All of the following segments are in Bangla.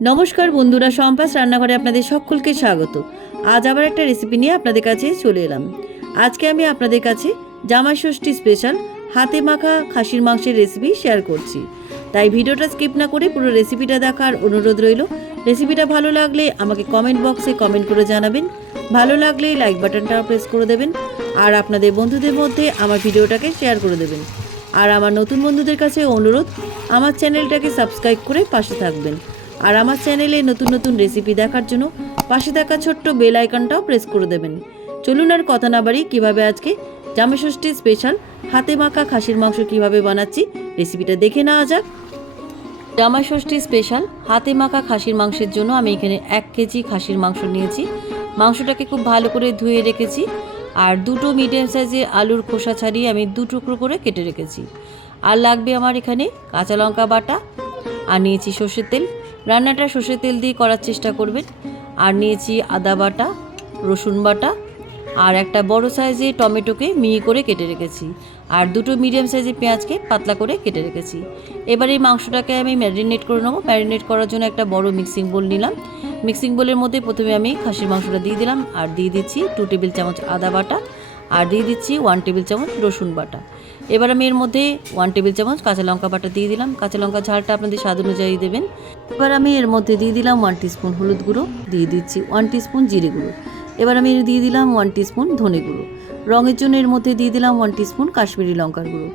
নমস্কার বন্ধুরা, সম্পাস রান্নাঘরে আপনাদের সকলকে স্বাগত। আজ আবার একটা রেসিপি নিয়ে আপনাদের কাছে চলে এলাম। আজকে আমি আপনাদের কাছে জামাই ষষ্ঠী স্পেশাল হাতে মাখা খাসির মাংসের রেসিপি শেয়ার করছি। তাই ভিডিওটা স্কিপ না করে পুরো রেসিপিটা দেখার অনুরোধ রইল। রেসিপিটা ভালো লাগলে আমাকে কমেন্ট বক্সে কমেন্ট করে জানাবেন। ভালো লাগলে লাইক বাটনটা প্রেস করে দেবেন আর আপনাদের বন্ধুদের মধ্যে আমার ভিডিওটাকে শেয়ার করে দেবেন। আর আমার নতুন বন্ধুদের কাছে অনুরোধ, আমার চ্যানেলটাকে সাবস্ক্রাইব করে পাশে থাকবেন। আর আমার চ্যানেলে নতুন নতুন রেসিপি দেখার জন্য পাশে থাকা ছোট্ট বেল আইকনটাও প্রেস করে দেবেন। চলুন আর কথা না বাড়ি কীভাবে আজকে জামাই ষষ্ঠী স্পেশাল হাতে মাখা খাসির মাংস কীভাবে বানাচ্ছি রেসিপিটা দেখে নেওয়া যাক। জামাই ষষ্ঠী স্পেশাল হাতে মাখা খাসির মাংসের জন্য আমি এখানে 1 কেজি খাসির মাংস নিয়েছি। মাংসটাকে খুব ভালো করে ধুয়ে রেখেছি আর দুটো মিডিয়াম সাইজের আলুর খোসা ছাড়িয়ে আমি 2 টুকরো করে কেটে রেখেছি। আর লাগবে আমার এখানে কাঁচা লঙ্কা বাটা, আর নিয়েছি সর্ষের তেল। রান্নাটা সর্ষের তেল দিয়ে করার চেষ্টা করবেন। আর নিয়েছি আদা বাটা, রসুন বাটা, আর একটা বড় সাইজের টমেটোকে মিহি করে কেটে রেখেছি, আর দুটো মিডিয়াম সাইজের পেঁয়াজকে পাতলা করে কেটে রেখেছি। এবার এই মাংসটাকে আমি ম্যারিনেট করে নেবো। ম্যারিনেট করার জন্য একটা বড় মিক্সিং বোল নিলাম। মিক্সিং বোলের মধ্যে প্রথমে আমি খাসির মাংসটা দিয়ে দিলাম, আর দিয়ে দিচ্ছি 2 টেবিল চামচ আদা বাটা, আর দিয়ে দিচ্ছি 1 টেবিল চামচ রসুন বাটা। এবার আমি এর মধ্যে 1 টেবিল চামচ কাঁচা লঙ্কা বাটা দিয়ে দিলাম। কাঁচা লঙ্কা ঝালটা আপনাদের স্বাদ অনুযায়ী দেবেন। এবার আমি এর মধ্যে দিয়ে দিলাম 1 টিস্পুন হলুদ গুঁড়ো, দিয়ে দিচ্ছি 1 টিস্পুন জিরে গুঁড়ো। এবার আমি দিয়ে দিলাম 1 টিস্পুন ধনে গুঁড়ো। রঙের জন্য এর মধ্যে দিয়ে দিলাম 1 টিস্পুন কাশ্মীরি লঙ্কার গুঁড়ো,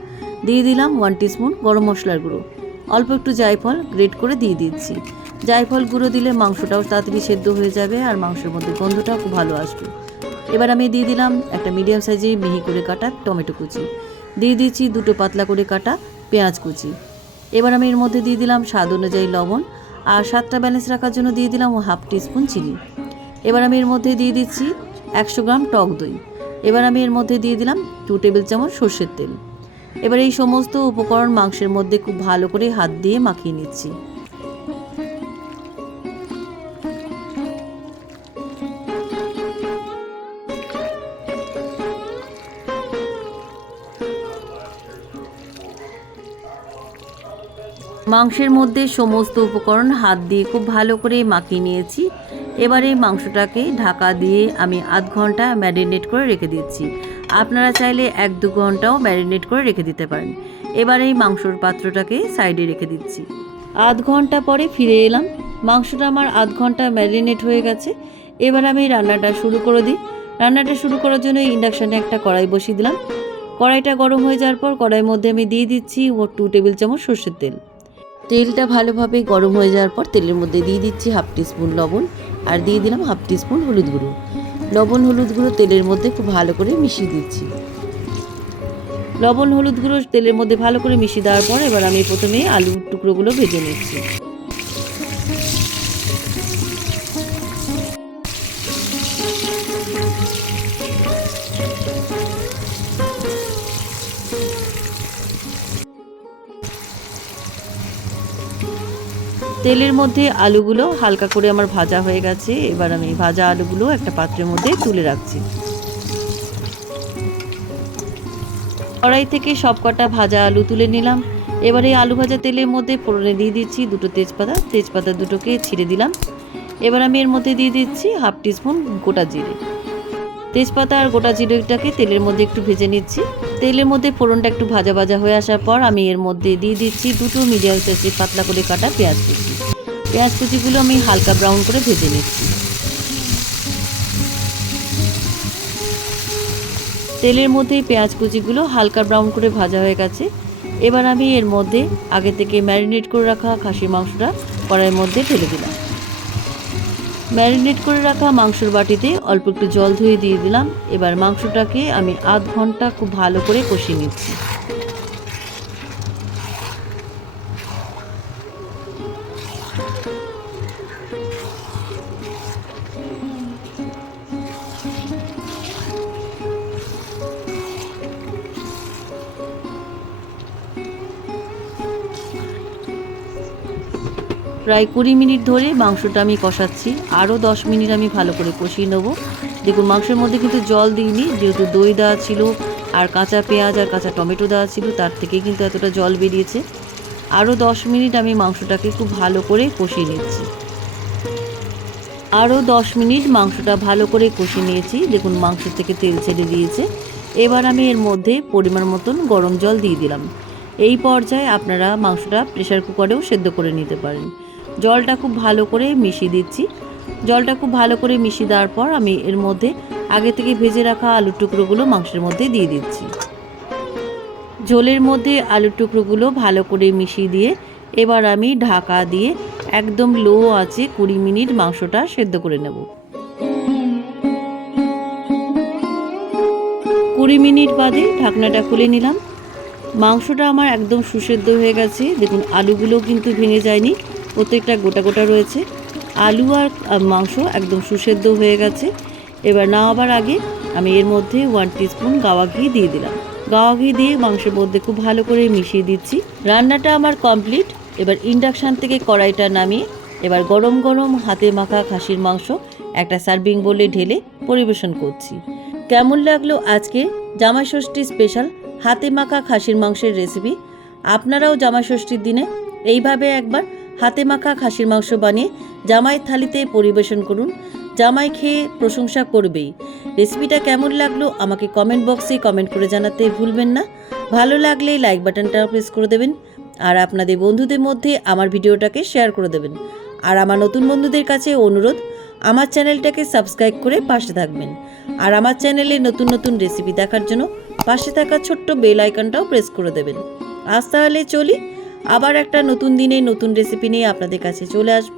দিয়ে দিলাম 1 টিস্পুন গরম মশলার গুঁড়ো। অল্প একটু জায়ফল গ্রেট করে দিয়ে দিচ্ছি। জায়ফল গুঁড়ো দিলে মাংসটাও তাড়াতাড়ি সেদ্ধ হয়ে যাবে আর মাংসের মধ্যে গন্ধটাও খুব ভালো আসবে। এবার আমি দিয়ে দিলাম একটা মিডিয়াম সাইজে মিহি করে কাটা টমেটো কুচি, দিয়ে দিচ্ছি 2টো পাতলা করে কাটা পেঁয়াজ কুচি। এবার আমি এর মধ্যে দিয়ে দিলাম স্বাদ অনুযায়ী লবণ, আর স্বাদটা ব্যালেন্স রাখার জন্য দিয়ে দিলাম 1/2 টিস্পুন চিনি। এবার আমি এর মধ্যে দিয়ে দিচ্ছি 100 গ্রাম টক দই। এবার আমি এর মধ্যে দিয়ে দিলাম 2 টেবিল চামচ সর্ষের তেল। এবার এই সমস্ত উপকরণ মাংসের মধ্যে খুব ভালো করে হাত দিয়ে মাখিয়ে নিচ্ছি। মাংসের মধ্যে সমস্ত উপকরণ হাত দিয়ে খুব ভালো করে মাখিয়ে নিয়েছি। এবারে মাংসটাকে ঢাকা দিয়ে আমি আধ ঘন্টা ম্যারিনেট করে রেখে দিচ্ছি। আপনারা চাইলে 1-2 ঘন্টাও ম্যারিনেট করে রেখে দিতে পারেন। এবারে এই মাংসর পাত্রটাকে সাইডে রেখে দিচ্ছি। আধ ঘন্টা পরে ফিরে এলাম। মাংসটা আমার আধ ঘন্টা ম্যারিনেট হয়ে গেছে। এবার আমি রান্নাটা শুরু করে দিই। রান্নাটা শুরু করার জন্য ইন্ডাকশানে একটা কড়াই বসিয়ে দিলাম। কড়াইটা গরম হয়ে যাওয়ার পর কড়াইয়ের মধ্যে আমি দিয়ে দিচ্ছি 2 টেবিল চামচ সর্ষের তেল। তেলটা ভালোভাবে গরম হয়ে যাওয়ার পর তেলের মধ্যে দিয়ে দিচ্ছি 1/2 টিস্পুন লবণ, আর দিয়ে দিলাম 1/2 টিস্পুন হলুদ গুঁড়ো। লবণ হলুদ গুঁড়ো তেলের মধ্যে খুব ভালো করে মিশিয়ে দিচ্ছি। লবণ হলুদ গুঁড়ো তেলের মধ্যে ভালো করে মিশিয়ে দেওয়ার পর এবার আমি প্রথমে আলুর টুকরোগুলো ভেজে নিচ্ছি। তেলের মধ্যে আলুগুলো হালকা করে আমার ভাজা হয়ে গেছে। এবার আমি ভাজা আলুগুলো একটা পাত্রের মধ্যে তুলে রাখছি। কড়াই থেকে সবকটা ভাজা আলু তুলে নিলাম। এবার এই আলু ভাজা তেলের মধ্যে ফোড়নে দিয়ে দিচ্ছি 2টো তেজপাতা দুটোকে ছিঁড়ে দিলাম। এবার আমি এর মধ্যে দিয়ে দিচ্ছি 1/2 টিস্পুন গোটা জিরে। তেজপাতা আর গোটা জিরেটাকে তেলের মধ্যে একটু ভেজে নিচ্ছি। তেলের মধ্যে ফোড়নটা একটু ভাজা ভাজা হয়ে আসার পর আমি এর মধ্যে দিয়ে দিচ্ছি 2টো মিডিয়াম সাইজের পাতলা করে কাটা পেঁয়াজ কুচি। পেঁয়াজ কুচিগুলো আমি হালকা ব্রাউন করে ভেজে নিচ্ছি। তেলের মধ্যে পেঁয়াজ কুচিগুলো হালকা ব্রাউন করে ভাজা হয়ে গেছে। এবার আমি এর মধ্যে আগে থেকে ম্যারিনেট করে রাখা খাসির মাংসটা কড়াইয়ের মধ্যে ঢেলে দিলাম। ম্যারিনেট করে রাখা মাংসর বাটিতে অল্প একটু জল ধুয়ে দিয়ে দিলাম। এবার মাংসটাকে আমি আধ ঘন্টা খুব ভালো করে কষিয়ে নিচ্ছি। প্রায় 20 মিনিট ধরে মাংসটা আমি কষাচ্ছি। আরও 10 মিনিট আমি ভালো করে কষিয়ে নেব। দেখুন মাংসের মধ্যে কিন্তু জল দিইনি, যেহেতু দই দেওয়া ছিল আর কাঁচা পেঁয়াজ আর কাঁচা টমেটো দেওয়া ছিল, তার থেকে কিন্তু এতটা জল বেরিয়েছে। আরও 10 মিনিট আমি মাংসটাকে খুব ভালো করে কষিয়ে নিচ্ছি। আরও 10 মিনিট মাংসটা ভালো করে কষে নিয়েছি। দেখুন মাংস থেকে তেল ছেড়ে দিয়েছে। এবার আমি এর মধ্যে পরিমাণ মতন গরম জল দিয়ে দিলাম। এই পর্যায়ে আপনারা মাংসটা প্রেসার কুকারেও সেদ্ধ করে নিতে পারেন। জলটা খুব ভালো করে মিশিয়ে দিচ্ছি। জলটা খুব ভালো করে মিশিয়ে দেওয়ার পর আমি এর মধ্যে আগে থেকে ভেজে রাখা আলুর টুকরোগুলো মাংসের মধ্যে দিয়ে দিচ্ছি। ঝোলের মধ্যে আলুর টুকরোগুলো ভালো করে মিশিয়ে দিয়ে এবার আমি ঢাকা দিয়ে একদম লো আঁচে 20 মিনিট মাংসটা সেদ্ধ করে নেব। 20 মিনিট বাদে ঢাকনাটা খুলে নিলাম। মাংসটা আমার একদম সুসেদ্ধ হয়ে গেছে। দেখুন আলুগুলো কিন্তু ভেঙে যায়নি, প্রত্যেকটা গোটা গোটা রয়েছে। আলু আর মাংস একদম সুসেদ্ধ হয়ে গেছে। এবার নামাবার আগে আমি এর মধ্যে 1 টিস্পুন গাওয়া ঘি দিয়ে দিলাম। গাওয়া ঘি দিয়ে মাংসের মধ্যে খুব ভালো করে মিশিয়ে দিচ্ছি। রান্নাটা আমার কমপ্লিট। এবার ইন্ডাকশান থেকে কড়াইটা নামিয়ে এবার গরম গরম হাতে মাখা খাসির মাংস একটা সার্ভিং বোলে ঢেলে পরিবেশন করছি। কেমন লাগলো আজকে জামাই ষষ্ঠী স্পেশাল হাতে মাখা খাসির মাংসের রেসিপি? আপনারাও জামাই ষষ্ঠীর দিনে এইভাবে একবার হাতে মাখা খাসির মাংস বানিয়ে জামাইয়ের থালিতে পরিবেশন করুন। জামাই খেয়ে প্রশংসা করবেই। রেসিপিটা কেমন লাগলো আমাকে কমেন্ট বক্সে কমেন্ট করে জানাতে ভুলবেন না। ভালো লাগলে লাইক বাটনটা প্রেস করে দেবেন আর আপনাদের বন্ধুদের মধ্যে আমার ভিডিওটাকে শেয়ার করে দেবেন। আর আমার নতুন বন্ধুদের কাছে অনুরোধ, আমার চ্যানেলটাকে সাবস্ক্রাইব করে পাশে থাকবেন। আর আমার চ্যানেলে নতুন নতুন রেসিপি দেখার জন্য পাশে থাকা ছোট্ট বেল আইকনটাও প্রেস করে দেবেন। আজ তাহলে চলি, আবার একটা নতুন দিনে নতুন রেসিপি নিয়ে আপনাদের কাছে চলে আসব।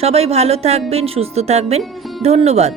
সবাই ভালো থাকবেন, সুস্থ থাকবেন। ধন্যবাদ।